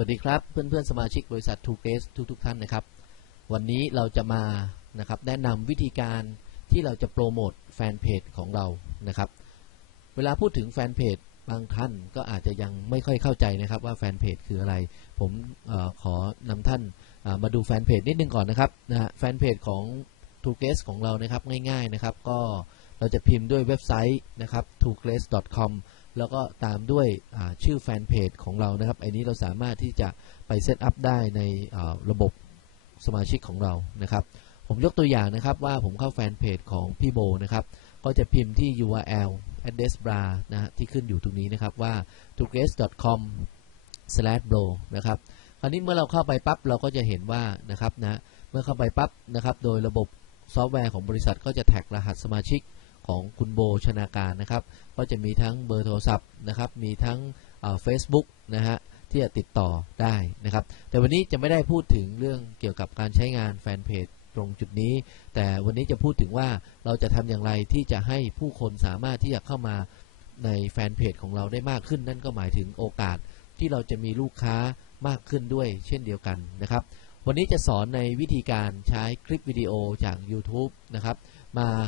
วัสดีครับเพื่อนๆสมาชิกบริษัท t ูเกสทุกๆท่านนะครับ วันนี้เราจะมานะครับแนะนำวิธีการที่เราจะโปรโมทแฟนเพจของเรานะครับ เวลาพูดถึงแฟนเพจบางท่านก็อาจจะยังไม่ค่อยเข้าใจนะครับว่าแฟนเพจคืออะไร ผมออขอนำท่านมาดูแฟนเพจนิดนึงก่อนนะครับนะฮะแฟนเพจของ t ูเกสของเรานะครับง่ายๆนะครับ ก็เราจะพิมพ์ด้วยเว็บไซต์นะครับ t o g r a c e c o m แล้วก็ตามด้วยชื่อแฟนเพจของเรานะครับไอ้นี้เราสามารถที่จะไปเซตอัพได้ในระบบสมาชิกของเรานะครับ ผมยกตัวอย่างนะครับว่าผมเข้าแฟนเพจของพี่โบนะครับ ก็จะพิมพ์ที่ URL address bar นะฮะที่ขึ้นอยู่ตรงนี้นะครับว่า t o g r a c e c o m b l o นะครับคราวนี้เมื่อเราเข้าไปปั๊บเราก็จะเห็นว่านะครับนะเมื่อเข้าไปปั๊บนะครับ โดยระบบซอฟต์แวร์ของบริษัทก็จะแท็กรหัสสมาชิก ของคุณโบชนาการนะครับ ก็จะมีทั้งเบอร์โทรศัพท์นะครับ มีทั้งเฟซบุ๊กนะฮะที่จะติดต่อได้นะครับ แต่วันนี้จะไม่ได้พูดถึงเรื่องเกี่ยวกับการใช้งานแฟนเพจตรงจุดนี้ แต่วันนี้จะพูดถึงว่าเราจะทำอย่างไรที่จะให้ผู้คนสามารถที่จะเข้ามาในแฟนเพจของเราได้มากขึ้น นั่นก็หมายถึงโอกาสที่เราจะมีลูกค้ามากขึ้นด้วยเช่นเดียวกันนะครับ วันนี้จะสอนในวิธีการใช้คลิปวิดีโอจาก YouTube นะครับ มาอ่า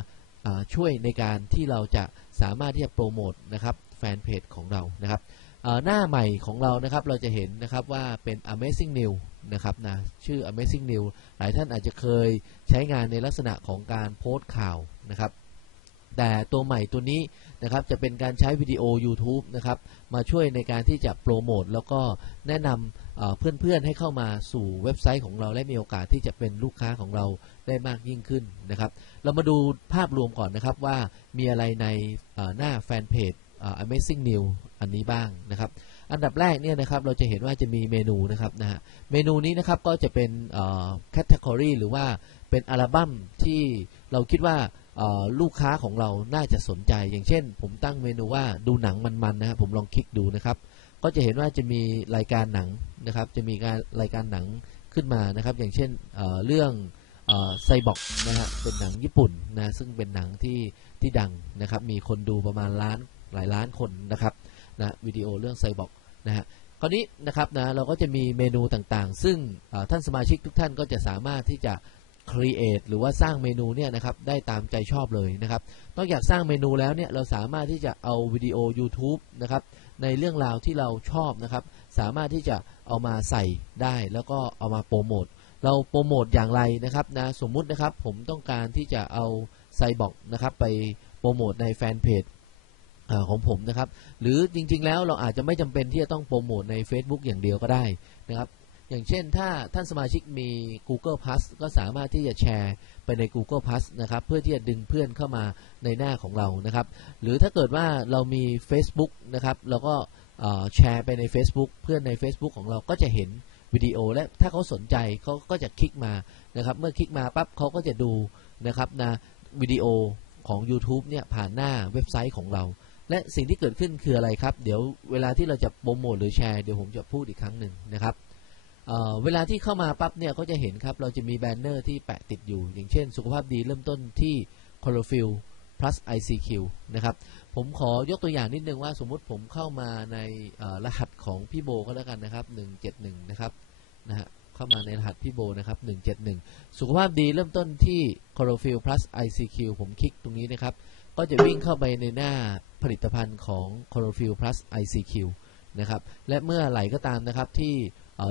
ช่วยในการที่เราจะสามารถที่จะโปรโมทนะครับแฟนเพจของเรานะครับหน้าใหม่ของเรานะครับเราจะเห็นนะครับว่าเป็น Amazing New นะครับนะชื่อ Amazing New หลายท่านอาจจะเคยใช้งานในลักษณะของการโพสต์ข่าวนะครับแต่ตัวใหม่ตัวนี้นะครับจะเป็นการใช้วิดีโอ YouTube นะครับมาช่วยในการที่จะโปรโมทแล้วก็แนะนำเอ่อเพื่อนๆให้เข้ามาสู่เว็บไซต์ของเราและมีโอกาสที่จะเป็นลูกค้าของเรา ได้มากยิ่งขึ้นนะครับ เรามาดูภาพรวมก่อนนะครับว่ามีอะไรในหน้าแฟนเพจ Amazing New อันนี้บ้างนะครับ อันดับแรกเนี่ยนะครับเราจะเห็นว่าจะมีเมนูนะครับนะฮะเมนูนี้นะครับก็จะเป็นแคตตากรีหรือว่าเป็นอัลบั้มที่เราคิดว่าลูกค้าของเราน่าจะสนใจ อย่างเช่น ผมตั้งเมนูว่าดูหนังมันๆนะครับผมลองคลิกดูนะครับ ก็จะเห็นว่าจะมีรายการหนังนะครับ จะมีการรายการหนังขึ้นมานะครับ อย่างเช่นเเรื่อง ไซบอ k นะฮะเป็นหนังญี่ปุ่นนะซึ่งเป็นหนังที่ที่ดังนะครับมีคนดูประมาณล้านหลายล้านคนนะครับนะวิดีโอเรื่องไซบอ k นะฮะคราวนี้นะครับนะเราก็จะมีเมนูต่างๆ ซึ่งท่านสมาชิกทุกท่านก็จะสามารถที่จะ create หรือว่าสร้างเมนูเนี่ยนะครับได้ตามใจชอบเลยนะครับนอกจากสร้างเมนูแล้วเนี่ยเราสามารถที่จะเอาวิดีโอ YouTube นะครับในเรื่องราวที่เราชอบนะครับสามารถที่จะเอามาใส่ได้แล้วก็เอามาโปรโมท เราโปรโมทอย่างไรนะครับนะสมมุตินะครับผมต้องการที่จะเอาไซบอกนะครับไปโปรโมทในแฟนเพจของผมนะครับ หรือจริงๆแล้วเราอาจจะไม่จำเป็นที่จะต้องโปรโมทใน Facebook อย่างเดียวก็ได้นะครับ อย่างเช่นถ้าท่านสมาชิกมี Google Plus ก็สามารถที่จะแชร์ไปใน Google Plus นะครับเพื่อที่จะดึงเพื่อนเข้ามาในหน้าของเรานะครับ หรือถ้าเกิดว่าเรามี Facebook นะครับเราก็แชร์ไปใน Facebook เพื่อนใน Facebook ของเราก็จะเห็น วิดีโอ และถ้าเขาสนใจเขาก็จะคลิกมานะครับ เมื่อคลิกมาปั๊บเขาก็จะดูนะครับนะวิดีโอของ YouTube เนี่ยผ่านหน้าเว็บไซต์ของเรา และสิ่งที่เกิดขึ้นคืออะไรครับ เดี๋ยวเวลาที่เราจะโปรโมทหรือแชร์เดี๋ยวผมจะพูดอีกครั้งหนึ่งนะครับเเวลาที่เข้ามาปั๊บเนี่ยเขาจะเห็นครับเราจะมีแบนเนอร์ที่แปะติดอยู่ อย่างเช่น สุขภาพดีเริ่มต้นที่ c h l o r o p h y l l plus ICQ นะครับ ผมขอยกตัวอย่างนิดนึงว่าสมมุติผมเข้ามาในรหัสของพี่โบก็แล้วกันนะครับ 171 นะครับนะฮะเข้ามาในรหัสพี่โบนะครับ 171 สุขภาพดีเริ่มต้นที่ c h l o r o p h y l l plus ICQ ผมคลิกตรงนี้นะครับ ก็จะวิ่งเข้าไปในหน้าผลิตภัณฑ์ของ c h l o r o p h y l l plus ICQ นะครับและเมื่อไหร่ก็ตามนะครับที่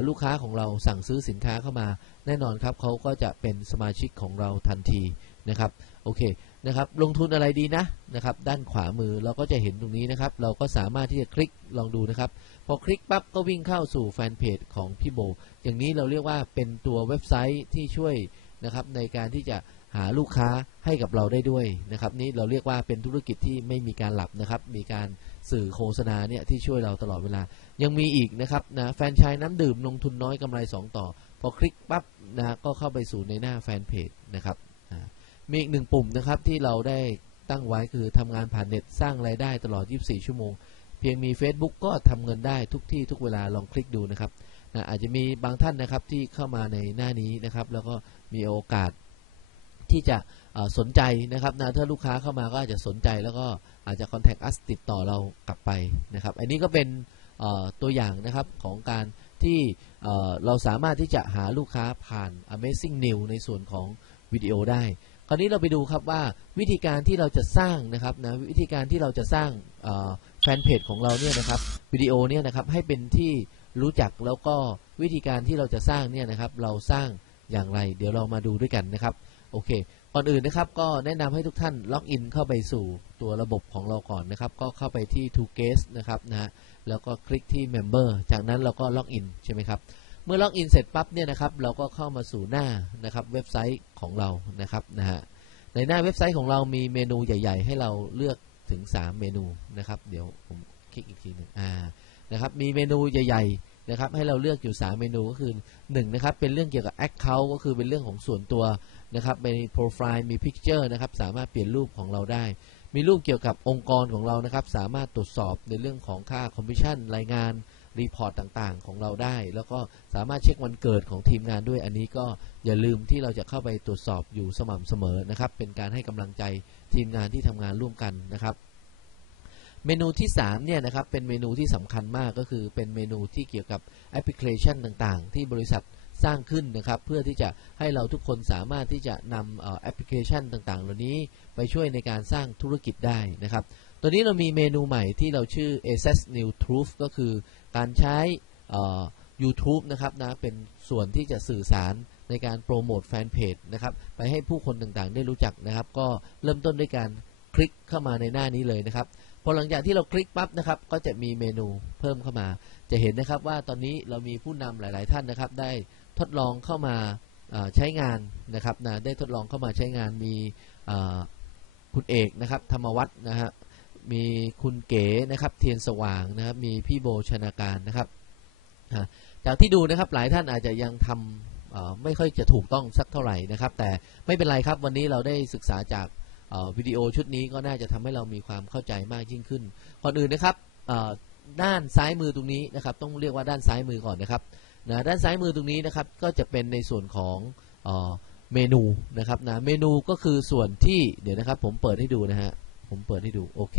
ลูกค้าของเราสั่งซื้อสินค้าเข้ามา แน่นอนครับเขาก็จะเป็นสมาชิกของเราทันที นะครับโอเคนะครับลงทุนอะไรดีนะนะครับด้านขวามือเราก็จะเห็นตรงนี้นะครับ เราก็สามารถที่จะคลิกลองดูนะครับ พอคลิกปั๊บก็วิ่งเข้าสู่แฟนเพจของพี่โบ อย่างนี้เราเรียกว่าเป็นตัวเว็บไซต์ที่ช่วยนะครับในการที่จะหาลูกค้าให้กับเราได้ด้วยนะครับนี่เราเรียกว่าเป็นธุรกิจที่ไม่มีการหลับนะครับมีการสื่อโฆษณาเนี่ยที่ช่วยเราตลอดเวลา ยังมีอีกนะครับนะแฟนชายน้ำดื่มลงทุนน้อยกำไร 2 ต่อ พอคลิกปั๊บนะก็เข้าไปสู่ในหน้าแฟนเพจนะครับ มีอีกหนึ่งปุ่มนะครับที่เราได้ตั้งไว้คือทำงานผ่านเน็ตสร้างรายได้ตลอด 24 ชั่วโมง เพียงมี Facebook ก็ทำเงินได้ทุกที่ทุกเวลาลองคลิกดูนะครับนะอาจจะมีบางท่านนะครับที่เข้ามาในหน้านี้นะครับ แล้วก็มีโอกาสที่จะสนใจนะครับนะถ้าลูกค้าเข้ามาก็อาจจะสนใจแล้วก็อาจจะ contact us ติดต่อเรากลับไปนะครับ อันนี้ก็เป็นตัวอย่างนะครับของการที่เราสามารถที่จะหาลูกค้าผ่าน Amazing New ในส่วนของวิดีโอได้ คราวนี้เราไปดูครับว่าวิธีการที่เราจะสร้างนะครับนะวิธีการที่เราจะสร้างแฟนเพจของเราเนี่ยนะครับวิดีโอเนี่ยนะครับให้เป็นที่รู้จักแล้วก็วิธีการที่เราจะสร้างเนี่ยนะครับเราสร้างอย่างไร เดี๋ยวเรามาดูด้วยกันนะครับโอเคก่อนอื่นนะครับก็แนะนำให้ทุกท่านล็อกอินเข้าไปสู่ตัวระบบของเราก่อนนะครับ ก็เข้าไปที่ t o g u e s t นะครับนะฮะแล้วก็คลิกที่ Member จากนั้นเราก็ล็อกอินใช่ไหมครับ มื่อล็อกอินเสร็จปั๊บเนี่ยนะครับเราก็เข้ามาสู่หน้านะครับเว็บไซต์ของเรานะครับนะฮะในหน้าเว็บไซต์ของเรามีเมนูใหญ่ ๆ ให้เราเลือกถึง 3 เมนูนะครับ เดี๋ยวผมคลิกอีกทีหนึ่งอ่านะครับมีเมนูใหญ่ๆนะครับให้เราเลือกอยู่ 3 เมนูก็คือ1นะครับเป็นเรื่องเกี่ยวกับ Account ก็คือเป็นเรื่องของส่วนตัวนะครับมีโปรไฟล์มี Picture นะครับสามารถเปลี่ยนรูปของเราได้ มีรูปเกี่ยวกับองค์กรของเรานะครับสามารถตรวจสอบในเรื่องของค่าคอมมิชชั่นรายงาน รีพอร์ตต่างๆ ของเราได้ แล้วก็สามารถเช็ควันเกิดของทีมงานด้วย อันนี้ก็อย่าลืมที่เราจะเข้าไปตรวจสอบอยู่สม่ำเสมอนะครับ เป็นการให้กำลังใจทีมงานที่ทำงานร่วมกันนะครับ เมนูที่3เนี่ยนะครับเป็นเมนูที่สำคัญมากก็คือเป็นเมนูที่เกี่ยวกับแอปพลิเคชันต่างๆ ที่บริษัทสร้างขึ้นนะครับเพื่อที่จะให้เราทุกคนสามารถที่จะนำแอปพลิเคชันต่างๆ เหล่านี้ไปช่วยในการสร้างธุรกิจได้นะครับ ตัวนี้เรามีเมนูใหม่ที่เราชื่อ Access New Truth ก็คือการใช้ YouTube นะครับนะเป็นส่วนที่จะสื่อสารในการโปรโมทแฟนเพจนะครับไปให้ผู้คนต่างๆ ได้รู้จักนะครับ ก็เริ่มต้นด้วยการคลิกเข้ามาในหน้านี้เลยนะครับพอหลังจากที่เราคลิกปั๊บนะครับ ก็จะมีเมนูเพิ่มเข้ามา จะเห็นนะครับว่าตอนนี้เรามีผู้นำหลาย ๆ ท่านนะครับ ได้ทดลองเข้ามาใช้งานนะครับนะได้ทดลองเข้ามาใช้งานมีคุณเอกนะครับ ธรรมวัฒน์นะฮะ มีคุณเก๋นะครับเทียนสว่างนะครับมีพี่โบชนาการนะครับจากที่ดูนะครับหลายท่านอาจจะยังทำไม่ค่อยจะถูกต้องสักเท่าไหร่นะครับ แต่ไม่เป็นไรครับวันนี้เราได้ศึกษาจากวิดีโอชุดนี้ก็น่าจะทำให้เรามีความเข้าใจมากยิ่งขึ้นก่อนอื่นนะครับด้านซ้ายมือตรงนี้นะครับ ต้องเรียกว่าด้านซ้ายมือก่อนนะครับนะด้านซ้ายมือตรงนี้นะครับก็จะเป็นในส่วนของเออเมนูนะครับนะเมนูก็คือส่วนที่เดี๋ยวนะครับผมเปิดให้ดูนะฮะ ผมเปิดให้ดูโอเค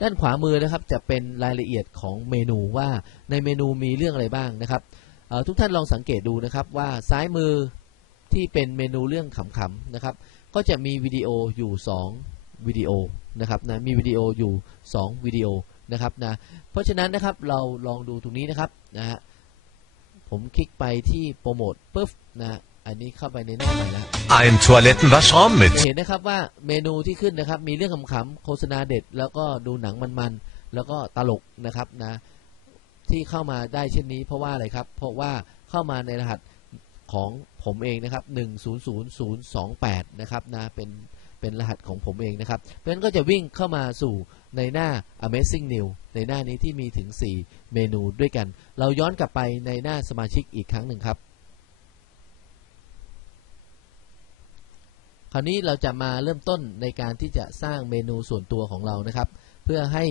ด้านขวามือนะครับจะเป็นรายละเอียดของเมนูว่าในเมนูมีเรื่องอะไรบ้างนะครับทุกท่านลองสังเกตดูนะครับว่าซ้ายมือที่เป็นเมนูเรื่องขำๆนะครับ ก็จะมีวิดีโออยู่ 2วิดีโอนะครับนะมีวิดีโออยู่ 2วิดีโอนะครับนะเพราะฉะนั้นนะครับเราลองดูตรงนี้นะครับนะฮะผมคลิกไปที่โปรโมทปุ๊บนะ อันนี้เข้าไปในหน้าใหม่แล้ว Ein Toilettenwaschraum จะ mit เห็นนะครับว่าเมนูที่ขึ้นนะครับ มีเรื่องขำๆโฆษณาเด็ด แล้วก็ดูหนังมันๆ แล้วก็ตลกนะครับนะ ที่เข้ามาได้เช่นนี้เพราะว่าอะไรครับ เพราะว่าเข้ามาในรหัสของผมเองนะครับ 100028 นะครับนะเป็นเป็นรหัสของผมเองนะครับ เพราะฉะนั้นก็จะวิ่งเข้ามาสู่ในหน้า Amazing New ในหน้านี้ที่มีถึง 4 เมนูด้วยกัน เราย้อนกลับไปในหน้าสมาชิกอีกครั้งหนึ่งครับ คราวนี้เราจะมาเริ่มต้นในการที่จะสร้างเมนูส่วนตัวของเรานะครับ เพื่อให้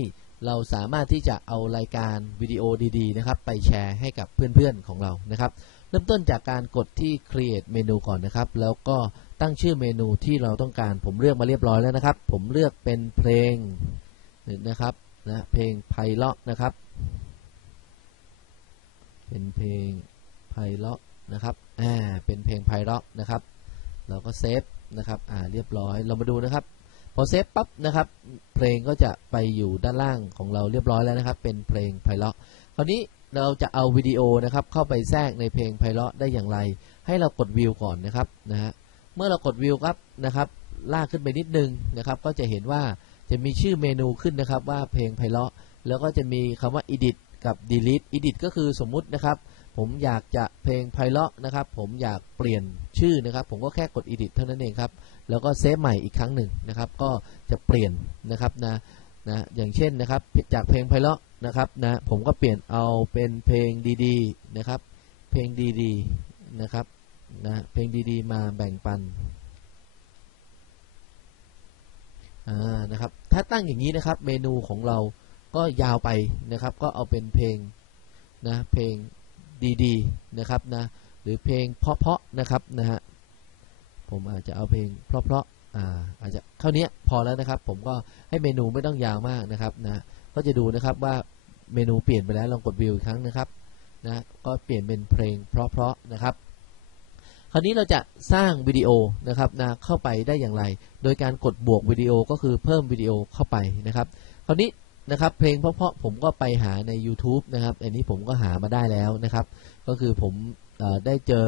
เราสามารถที่จะเอารายการวิดีโอดีๆนะครับ ไปแชร์ให้กับเพื่อนๆของเรานะครับ เริ่มต้นจากการกดที่ create เมนูก่อนนะครับ แล้วก็ตั้งชื่อเมนูที่เราต้องการผมเลือกมาเรียบร้อยแล้วนะครับ ผมเลือกเป็นเพลงนะครับนะเพลงไพเราะนะครับ เป็นเพลงไพเราะนะครับอ่าเป็นเพลงไพเราะนะครับ เราก็เซฟ นะครับ อ่า เรียบร้อย เรามาดูนะครับ พอเซฟปั๊บนะครับ เพลงก็จะไปอยู่ด้านล่างของเราเรียบร้อยแล้วนะครับ เป็นเพลงไพเราะ คราวนี้เราจะเอาวิดีโอนะครับเข้าไปแทรกในเพลงไพเราะได้อย่างไร ให้เรากดวิวก่อนนะครับนะฮะ เมื่อเรากดวิวครับนะครับ ลากขึ้นไปนิดนึงนะครับ ก็จะเห็นว่าจะมีชื่อเมนูขึ้นนะครับว่าเพลงไพเราะ แล้วก็จะมีคำว่า edit กับ delete edit ก็คือสมมุตินะครับ ผมอยากจะเพลงไพเราะนะครับ ผมอยากเปลี่ยนชื่อนะครับ ผมก็แค่กด edit เท่านั้นเองครับ แล้วก็เซฟใหม่อีกครั้งหนึ่งนะครับ ก็จะเปลี่ยนนะครับนะนะอย่างเช่นนะครับจากเพลงไพเราะนะครับนะผมก็เปลี่ยนเอาเป็นเพลงดีๆนะครับ เพลงดีๆนะครับนะเพลงดีๆ มาแบ่งปันอ่านะครับถ้าตั้งอย่างนี้นะครับเมนูของเราก็ยาวไปนะครับ ก็เอาเป็นเพลงนะเพลง ดีๆนะครับนะหรือเพลงเพราะๆนะครับนะฮะผมอาจจะเอาเพลงเพราะๆอ่าอาจจะเท่านี้พอแล้วนะครับ ผมก็ให้เมนูไม่ต้องยาวมากนะครับนะก็จะดูนะครับว่าเมนูเปลี่ยนไปแล้วลองกดวิวอีกครั้งนะครับนะก็เปลี่ยนเป็นเพลงเพราะๆนะครับ คราวนี้เราจะสร้างวิดีโอนะครับนะเข้าไปได้อย่างไร โดยการกดบวกวิดีโอก็คือเพิ่มวิดีโอเข้าไปนะครับ คราวนี้ นะครับ เพลงเพราะๆผมก็ไปหาใน YouTube นะครับ อันนี้ผมก็หามาได้แล้วนะครับ ก็คือผมอได้เจอ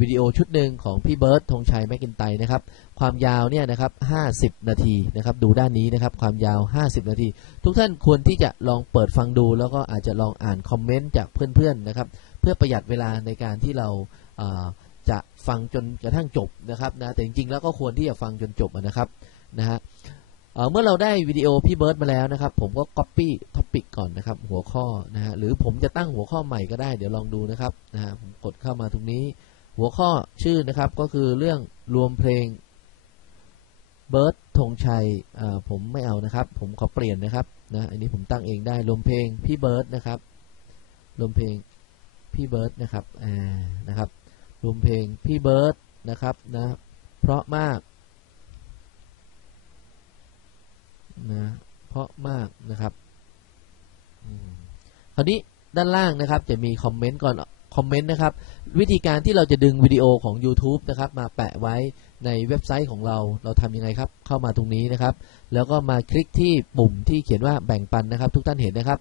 วิดีโอชุดหนึ่งของพี่เบิร์ดธงชัยแมกกินไตนะครับ ความยาวเนี่ยนะครับ 50 นาทีนะครับ ดูด้านนี้นะครับ ความยาว 50 นาที ทุกท่านควรที่จะลองเปิดฟังดู แล้วก็อาจจะลองอ่านคอมเมนต์จากเพื่อนๆนะครับ เพื่อประหยัดเวลาในการที่เราจะฟังจนกระทั่งจบนะครับนะ แต่จริงๆแล้วก็ควรที่จะฟังจนจบนะครับนะฮะ เมื่อเราได้วิดีโอพี่เบิร์ดมาแล้วนะครับ ผมก็ Copy Topic ก่อนนะครับ หัวข้อนะฮะหรือผมจะตั้งหัวข้อใหม่ก็ได้เดี๋ยวลองดูนะครับนะฮะผมกดเข้ามาตรงนี้ หัวข้อชื่อนะครับก็คือเรื่องรวมเพลงเบิร์ดธงชัยอ่าผมไม่เอานะครับ ผมขอเปลี่ยนนะครับนะอันนี้ผมตั้งเองได้รวมเพลงพี่เบิร์ดนะครับรวมเพลงพี่เบิร์ดนะครับอ่านะครับรวมเพลงพี่เบิร์ดนะครับนะเพราะมาก นะเพราะมากนะครับคราวนี้ด้านล่างนะครับ จะมีคอมเมนต์ก่อนคอมเมนต์นะครับ วิธีการที่เราจะดึงวิดีโอของ YouTube นะครับ มาแปะไว้ในเว็บไซต์ของเราเราทำยังไงครับ เข้ามาตรงนี้นะครับ แล้วก็มาคลิกที่ปุ่มที่เขียนว่าแบ่งปันนะครับ ทุกท่านเห็นนะครับ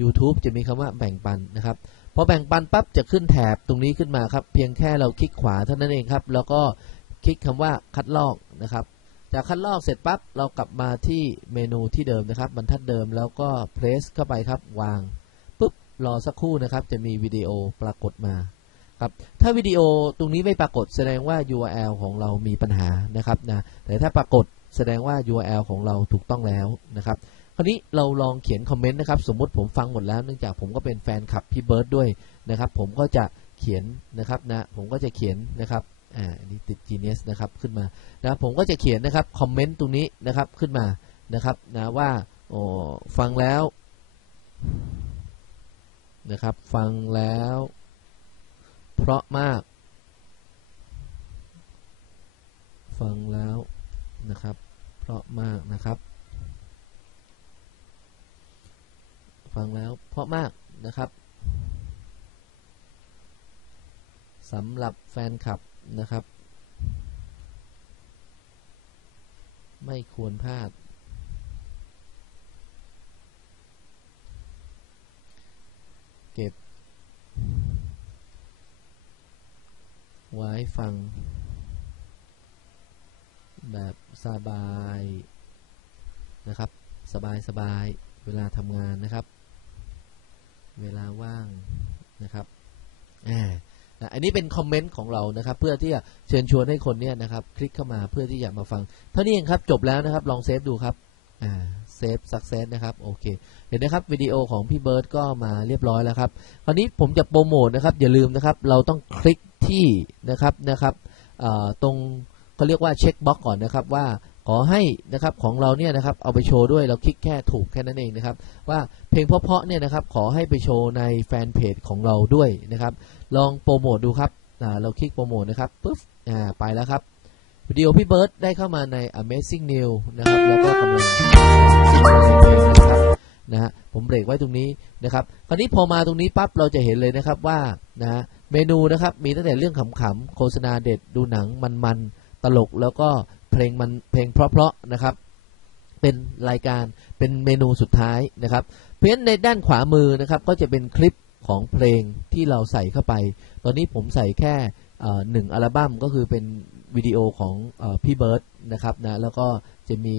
YouTube จะมีคำว่าแบ่งปันนะครับพอแบ่งปันปั๊บจะขึ้นแถบตรงนี้ขึ้นมาครับ เพียงแค่เราคลิกขวาเท่านั้นเองครับ แล้วก็คลิกคำว่าคัดลอกนะครับ จากคัดลอกเสร็จปั๊บเรากลับมาที่เมนูที่เดิมนะครับบรรทัดเดิมแล้วก็เพรสเข้าไปครับวางปุ๊บรอสักครู่นะครับ จะมีวิดีโอปรากฏมาครับถ้าวิดีโอตรงนี้ไม่ปรากฏแสดงว่า URL ของเรามีปัญหานะครับนะแต่ถ้าปรากฏแสดงว่า URL ของเราถูกต้องแล้วนะครับคราวนี้เราลองเขียนคอมเมนต์นะครับสมมติผมฟังหมดแล้วเนื่องจากผมก็เป็นแฟนคลับพี่เบิร์ดด้วยนะครับ ผมก็จะเขียนนะครับนะผมก็จะเขียนนะครับ อ่าอันนี้ติด Genius นะครับขึ้นมานะครับผมก็จะเขียนนะครับคอมเมนต์ตรงนี้นะครับขึ้นมานะครับนะว่าโอ้ฟังแล้วนะครับฟังแล้ว เพราะมาก ฟังแล้วนะครับ เพราะมากนะครับ ฟังแล้วเพราะมากนะครับสำหรับแฟนคลับ นะครับ ไม่ควรพลาด เก็บ ไว้ฟัง แบบสบายนะครับ สบายสบายเวลาทำงานนะครับ เวลาว่างนะครับอ่า นะอันนี้เป็นคอมเมนต์ของเรานะครับ เพื่อที่จะเชิญชวนให้คนเนี่ยนะครับ คลิกเข้ามาเพื่อที่จะมาฟัง เท่านี้เองครับจบแล้วนะครับ ลองเซฟดูครับอ่าเซฟสักเซสนะครับโอเคเห็นนะครับวิดีโอของพี่เบิร์ดก็มาเรียบร้อยแล้วครับคราวนี้ผมจะโปรโมทนะครับ อย่าลืมนะครับ เราต้องคลิกที่นะครับนะครับตรงเขาเรียกว่าเช็คบล็อกก่อนนะครับว่า อให้นะครับของเราเนี่ยนะครับเอาไปโชว์ด้วยเราคลิกแค่ถูกแค่นั้นเองนะครับ ว่าเพลงเพราะๆเนี่ยนะครับขอให้ไปโชว์ในแฟนเพจของเราด้วยนะครับ ลองโปรโมทดูครับเราคลิกโปรโมทนะครับปุ๊บอ่าไปแล้วครับวิดีโอพี่เบิร์ดได้เข้ามาใน Amazing New นะครับ แล้วก็กำลังนะครับนะฮะผมเบรกไว้ตรงนี้นะครับ คราวนี้พอมาตรงนี้ปั๊บเราจะเห็นเลยนะครับว่านะเมนูนะครับมีตั้งแต่เรื่องขำๆโฆษณาเด็ดดูหนังมันๆตลกแล้วก็ เพลงมันเพลงเพราะๆนะครับ เป็นรายการเป็นเมนูสุดท้ายนะครับ เพราะฉะนั้นในด้านขวามือนะครับก็จะเป็นคลิปของเพลงที่เราใส่เข้าไป ตอนนี้ผมใส่แค่หนึ่งอัลบั้มก็คือเป็นวิดีโอของอพี่เบิร์ดนะครับนะแล้วก็จะมี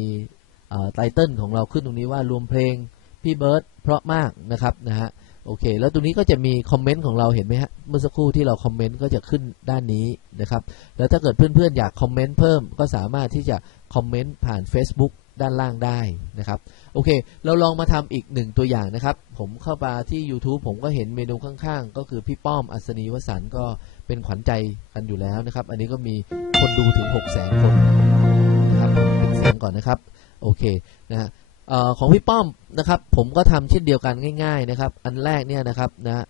ไตเติลของเราขึ้นตรงนี้ว่ารวมเพลงพี่เบิร์ดเพราะมากนะครับนะฮะ โอเค แล้วตรงนี้ก็จะมีคอมเมนต์ของเราเห็นไหมฮะ เมื่อสักครู่ที่เราคอมเมนต์ก็จะขึ้นด้านนี้นะครับ แล้วถ้าเกิดเพื่อนๆ อยากคอมเมนต์เพิ่มก็สามารถที่จะคอมเมนต์ผ่าน Facebook ด้านล่างได้นะครับ โอเค เราลองมาทำอีกหนึ่งตัวอย่างนะครับ ผมเข้ามาที่ YouTube ผมก็เห็นเมนูข้างๆ ก็คือพี่ป้อมอัศนีวสันต์ก็เป็นขวัญใจกันอยู่แล้วนะครับ อันนี้ก็มีคนดูถึง 6 0 0 0 0 0 คนนะครับผมปิดเสียงก่อนนะครับ โอเคนะฮะ ออของพี่ป้อมนะครับ ผมก็ทำเช่นเดียวกันง่าย ๆนะครับ อันแรกเนี่ยนะครับนะ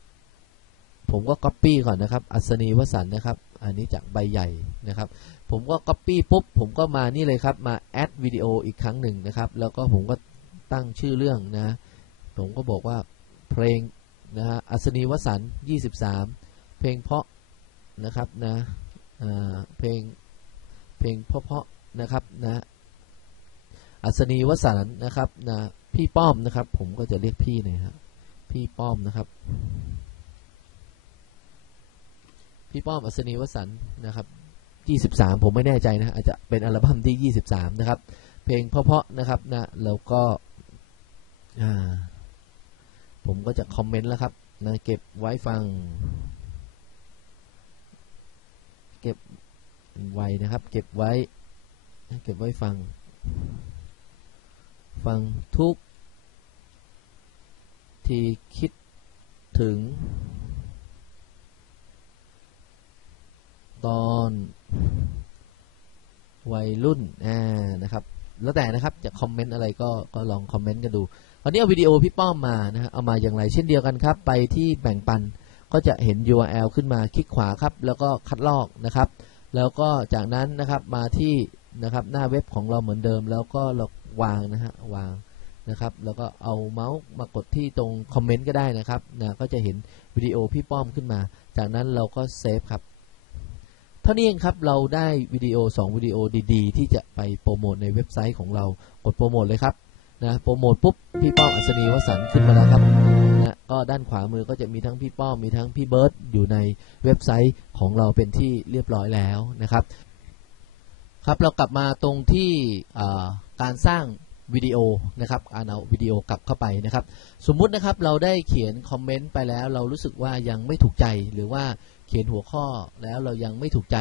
ผมก็ Copy ก่อนนะครับอัศนีวสันนะครับ อันนี้จากใบใหญ่นะครับ ผมก็ Copy ปุ๊บผมก็มานี่เลยครับมาแอดวิดีโออีกครั้งหนึ่งนะครับ แล้วก็ผมก็ตั้งชื่อเรื่องนะผมก็บอกว่าเพลงนะฮะอัศนีวสันยี่สิบสามเพลงเพราะนะครับนะเพลงเพลงเพราะๆนะครับนะ อัศนีวสันนะครับนะพี่ป้อมนะครับ ผมก็จะเรียกพี่น่อยครับพี่ป้อมนะครับ พี่ป้อมอัศนีวสันนะครับยี่สิบสามผมไม่แน่ใจนะอาจจะเป็นอัลบั้มที่ยี่สิบสามนะครับ เพลงเพาะๆนะครับนะแล้วก็อ่าผมก็จะคอมเมนต์แล้วครับนะเก็บไว้ฟัง เก็บไว้นะครับ เก็บไว้ เก็บไว้ฟัง ฟังทุกที่คิดถึง ตอนวัยรุ่นอ่านะครับ แล้วแต่นะครับจะคอมเมนต์อะไรก็ก็ลองคอมเมนต์กันดูคราวนี้เอาวิดีโอพี่ป้อมมานะฮะเอามาอย่างไร เช่นเดียวกันครับ ไปที่แบ่งปันก็จะเห็น URL ขึ้นมาคลิกขวาครับ แล้วก็คัดลอกนะครับ แล้วก็จากนั้นนะครับมาที่นะครับหน้าเว็บของเราเหมือนเดิม แล้วก็เรา วางนะฮะวางนะครับ แล้วก็เอาเมาส์มากดที่ตรงคอมเมนต์ก็ได้นะครับนะก็จะเห็นวิดีโอพี่ป้อมขึ้นมา จากนั้นเราก็เซฟครับเท่านี้เองครับเราได้วิดีโอ 2 วิดีโอดีๆ ที่จะไปโปรโมทในเว็บไซต์ของเรากดโปรโมทเลยครับนะโปรโมทปุ๊บพี่ป้อมอัศนีวสันต์ขึ้นมาแล้วครับนะก็ด้านขวามือก็จะมีทั้งพี่ป้อมมีทั้งพี่เบิร์ตอยู่ในเว็บไซต์ของเราเป็นที่เรียบร้อยแล้วนะครับ ครับเรากลับมาตรงที่อ่า การสร้างวิดีโอนะครับการเอาวิดีโอกลับเข้าไปนะครับ สมมุตินะครับเราได้เขียนคอมเมนต์ไปแล้ว เรารู้สึกว่ายังไม่ถูกใจหรือว่าเขียนหัวข้อแล้วเรายังไม่ถูกใจ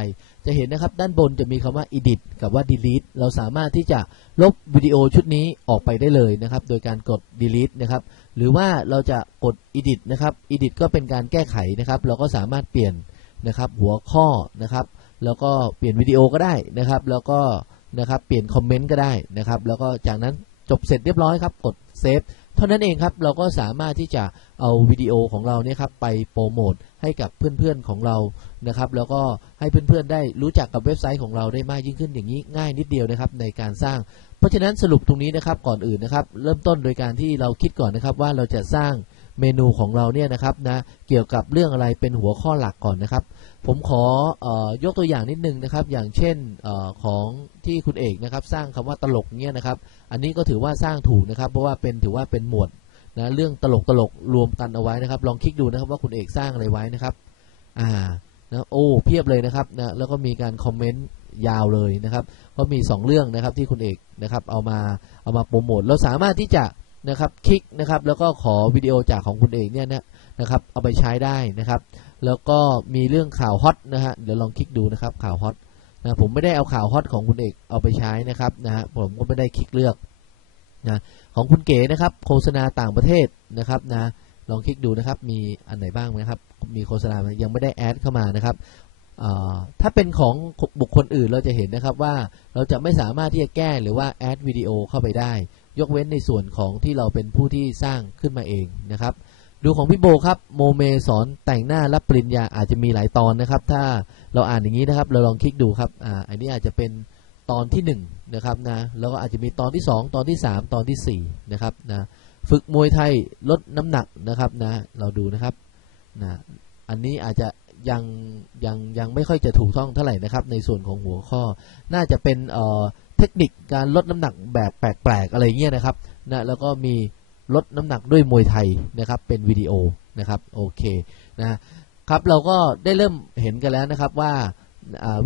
จะเห็นนะครับด้านบนจะมีคำว่า edit กับว่า delete เราสามารถที่จะลบวิดีโอชุดนี้ออกไปได้เลยนะครับ โดยการกด delete นะครับหรือว่าเราจะกด edit นะครับ edit ก็เป็นการแก้ไขนะครับ เราก็สามารถเปลี่ยนนะครับหัวข้อนะครับ แล้วก็เปลี่ยนวิดีโอก็ได้นะครับ แล้วก็ นะครับ เปลี่ยนคอมเมนต์ก็ได้นะครับ แล้วก็จากนั้นจบเสร็จเรียบร้อยครับ กดเซฟเท่านั้นเองครับ เราก็สามารถที่จะเอาวิดีโอของเราเนี่ยครับไปโปรโมทให้กับเพื่อนๆของเรานะครับ แล้วก็ให้เพื่อนๆได้รู้จักกับเว็บไซต์ของเราได้มากยิ่งขึ้นอย่างนี้ง่ายนิดเดียวนะครับในการสร้าง เพราะฉะนั้นสรุปตรงนี้นะครับก่อนอื่นนะครับ เริ่มต้นโดยการที่เราคิดก่อนนะครับว่าเราจะสร้าง เมนูของเราเนี่ยนะครับนะเกี่ยวกับเรื่องอะไรเป็นหัวข้อหลักก่อนนะครับ ผมขอออยกตัวอย่างนิดนึงนะครับ อย่างเช่นออของที่คุณเอกนะครับ สร้างคำว่าตลกเนี่ยนะครับ อันนี้ก็ถือว่าสร้างถูกนะครับ เพราะว่าเป็นถือว่าเป็นหมวดนะเรื่องตลกตลกรวมกันเอาไว้นะครับ ลองคลิกดูนะครับว่าคุณเอกสร้างอะไรไว้นะครับ อ่านะโอ้เพียบเลยนะครับนะแล้วก็มีการคอมเมนต์ยาวเลยนะครับ ก็มี 2 เรื่องนะครับที่คุณเอกนะครับเอามาเอามาโปรโมทเราสามารถที่จะ นะครับคลิกนะครับแล้วก็ขอวิดีโอจากของคุณเอกเนี่ยนะครับเอาไปใช้ได้นะครับ แล้วก็มีเรื่องข่าวฮอตนะฮะเดี๋ยวลองคลิกดูนะครับข่าวฮอตนะผมไม่ได้เอาข่าวฮอตของคุณเอกเอาไปใช้นะครับนะฮะผมก็ไม่ได้คลิกเลือกนะของคุณเก๋นะครับโฆษณาต่างประเทศนะครับนะลองคลิกดูนะครับมีอันไหนบ้างไหมครับมีโฆษณาไหมยังไม่ได้แอดเข้ามานะครับถ้าเป็นของบุคคลอื่นเราจะเห็นนะครับว่าเราจะไม่สามารถที่จะแก้หรือว่าแอดวิดีโอเข้าไปได้ ยกเว้นในส่วนของที่เราเป็นผู้ที่สร้างขึ้นมาเองนะครับ ดูของพี่โบครับโมเมสอนแต่งหน้ารับปริญญาอาจจะมีหลายตอนนะครับ ถ้าเราอ่านอย่างนี้นะครับ เราลองคลิกดูครับอ่าอันนี้อาจจะเป็นตอนที่1นะครับนะแล้วก็อาจจะมีตอนที่ 2 ตอนที่ 3 ตอนที่4นะครับนะฝึกมวยไทยลดน้ำหนักนะครับนะเราดูนะครับนะอันนี้อาจจะยังยังยังไม่ค่อยจะถูกต้องเท่าไหร่นะครับ ในส่วนของหัวข้อ น่าจะเป็นเอ่อ เทคนิคการลดน้ำหนักแบบแปลกๆอะไรเงี้ยนะครับนะแล้วก็มีลดน้ำหนักด้วยมวยไทยนะครับเป็นวิดีโอนะครับโอเคนะครับเราก็ได้เริ่มเห็นกันแล้วนะครับว่า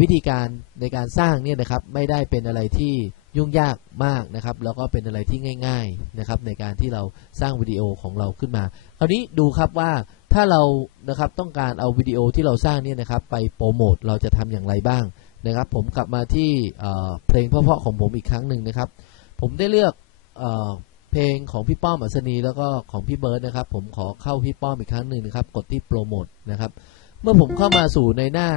วิธีการในการสร้างเนี่ยนะครับไม่ได้เป็นอะไรที่ยุ่งยากมากนะครับแล้วก็เป็นอะไรที่ง่ายๆนะครับในการที่เราสร้างวิดีโอของเราขึ้นมา คราวนี้ดูครับว่าถ้าเรานะครับต้องการเอาวิดีโอที่เราสร้างเนี่ยนะครับไปโปรโมทเราจะทำอย่างไรบ้าง นะครับ ผมกลับมาที่เพลงเพราะๆของผมอีกครั้งหนึ่งนะครับ ผมได้เลือกเอเพลงของพี่ป้อมอัศนีแล้วก็ของพี่เบิร์ดนะครับ ผมขอเข้าพี่ป้อมอีกครั้งหนึ่งนะครับ กดที่โปรโมทนะครับ เมื่อผมเข้ามาสู่ในหน้า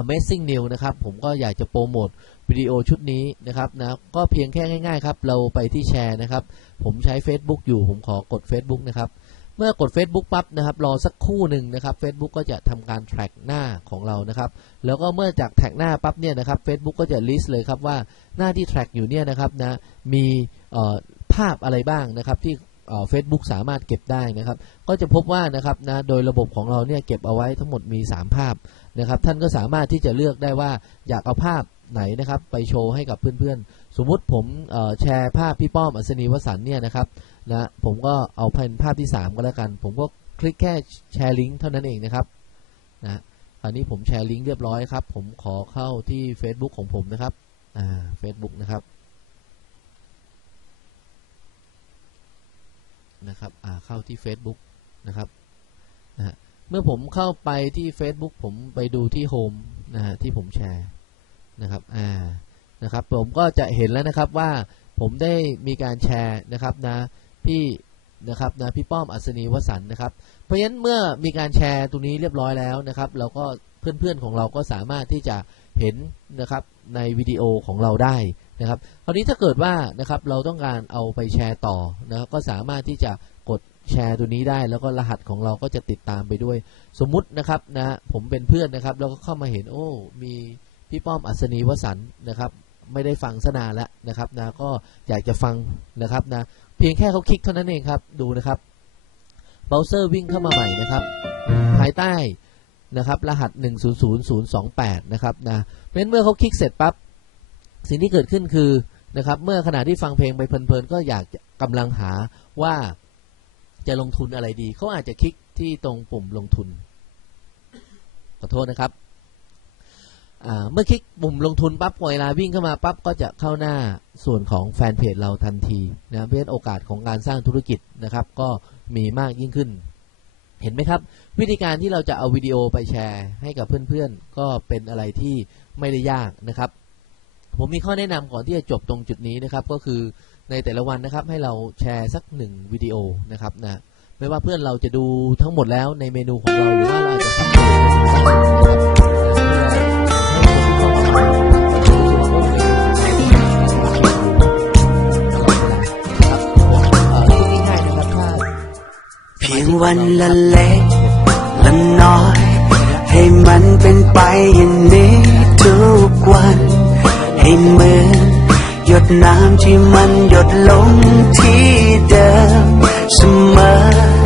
Amazing New นะครับ ผมก็อยากจะโปรโมทวิดีโอชุดนี้นะครับนะก็เพียงแค่ง่าย ๆ ครับ เราไปที่แชร์นะครับ ผมใช้ Facebook อยู่ผมขอกด Facebook นะครับ เมื่อกด Facebook ปั๊บนะครับรอสักคู่หนึ่งนะครับ Facebook ก็จะทำการ track หน้าของเรานะครับ แล้วก็เมื่อจากแท็กหน้าปั๊บเนี่ยนะครับ Facebook ก็จะ list เลยครับว่าหน้าที่ track อยู่เนี่ยนะครับนะมีเอ่อภาพอะไรบ้างนะครับที่เฟซบุ๊กสามารถเก็บได้นะครับ ก็จะพบว่านะครับนะโดยระบบของเราเนี่ยเก็บเอาไว้ทั้งหมดมี 3 ภาพนะครับ ท่านก็สามารถที่จะเลือกได้ว่าอยากเอาภาพไหนนะครับ ไปโชว์ให้กับเพื่อนๆ สมมุติผมเอ่อแชร์ภาพพี่ป้อมอัศนีวสันเนี่ยนะครับ นะผมก็เอาเป็นภาพที่ 3 ก็แล้วกัน ผมก็คลิกแค่แชร์ลิงก์เท่านั้นเองนะครับนะคราวนี้ผมแชร์ลิงก์เรียบร้อยครับ ผมขอเข้าที่ Facebook ของผมนะครับอ่า Facebook นะครับนะครับอ่าเข้าที่ Facebook นะครับนะเมื่อผมเข้าไปที่ Facebook ผมไปดูที่โฮมนะฮะที่ผมแชร์นะครับอ่านะครับ ผมก็จะเห็นแล้วนะครับว่าผมได้มีการแชร์นะครับนะ พี่นะครับนะพี่ป้อมอัศนีวสันนะครับ เพราะฉะนั้นเมื่อมีการแชร์ตรงนี้เรียบร้อยแล้วนะครับ เราก็เพื่อนๆของเราก็สามารถที่จะเห็นนะครับในวิดีโอของเราได้นะครับคราวนี้ถ้าเกิดว่านะครับเราต้องการเอาไปแชร์ต่อนะครับก็สามารถที่จะกดแชร์ตัวนี้ได้ แล้วก็รหัสของเราก็จะติดตามไปด้วย สมมุตินะครับนะผมเป็นเพื่อนนะครับ แล้วก็เข้ามาเห็นโอ้มีพี่ป้อมอัศนีวสันนะครับ ไม่ได้ฟังสนานแล้วนะครับนะก็อยากจะฟังนะครับนะ เพียงแค่เขาคลิกเท่านั้นเองครับ ดูนะครับเบราว์เซอร์วิ่งเข้ามาใหม่นะครับ ภายใต้นะครับ รหัส 100028 นะครับนะเพราะฉะนั้นเมื่อเขาคลิกเสร็จปั๊บสิ่งที่เกิดขึ้นคือนะครับ เมื่อขณะที่ฟังเพลงไปเพลินๆก็อยากจะกำลังหาว่าจะลงทุนอะไรดี เขาอาจจะคลิกที่ตรงปุ่มลงทุน ขอโทษนะครับ เมื่อคลิกปุ่มลงทุนปั๊บเวลาวิ่งเข้ามาปั๊บก็จะเข้าหน้าส่วนของแฟนเพจเราทันทีนะเพราะฉะนั้นโอกาสของการสร้างธุรกิจนะครับ ก็มีมากยิ่งขึ้น เห็นไหมครับ วิธีการที่เราจะเอาวิดีโอไปแชร์ ให้กับเพื่อนๆ ก็เป็นอะไรที่ไม่ได้ยากนะครับ ผมมีข้อแนะนำก่อนที่จะจบตรงจุดนี้นะครับ ก็คือในแต่ละวันนะครับให้เราแชร์สักหนึ่งวิดีโอนะครับนะไม่ว่าเพื่อนเราจะดูทั้งหมดแล้วในเมนูของเราหรือว่าเราอาจจะสับสนนะครับเอ่อพูดง่ เพียงวันละเล็กละน้อย ให้มันเป็นไปอย่างนี้ทุกวัน ให้เหมือนหยดน้ำที่มันหยดลงที่เดิมเสมอ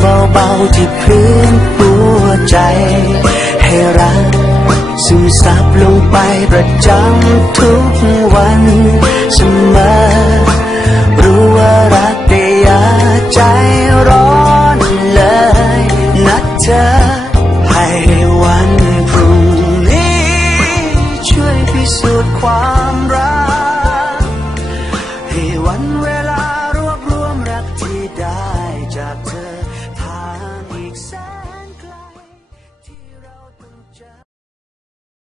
เบาๆที่พื้นหัวใจ ให้รักซึมซับลงไปประจำทุกวันเสมอรู้ว่ารักแต่อย่าใจร้อนเลย นัดเธอ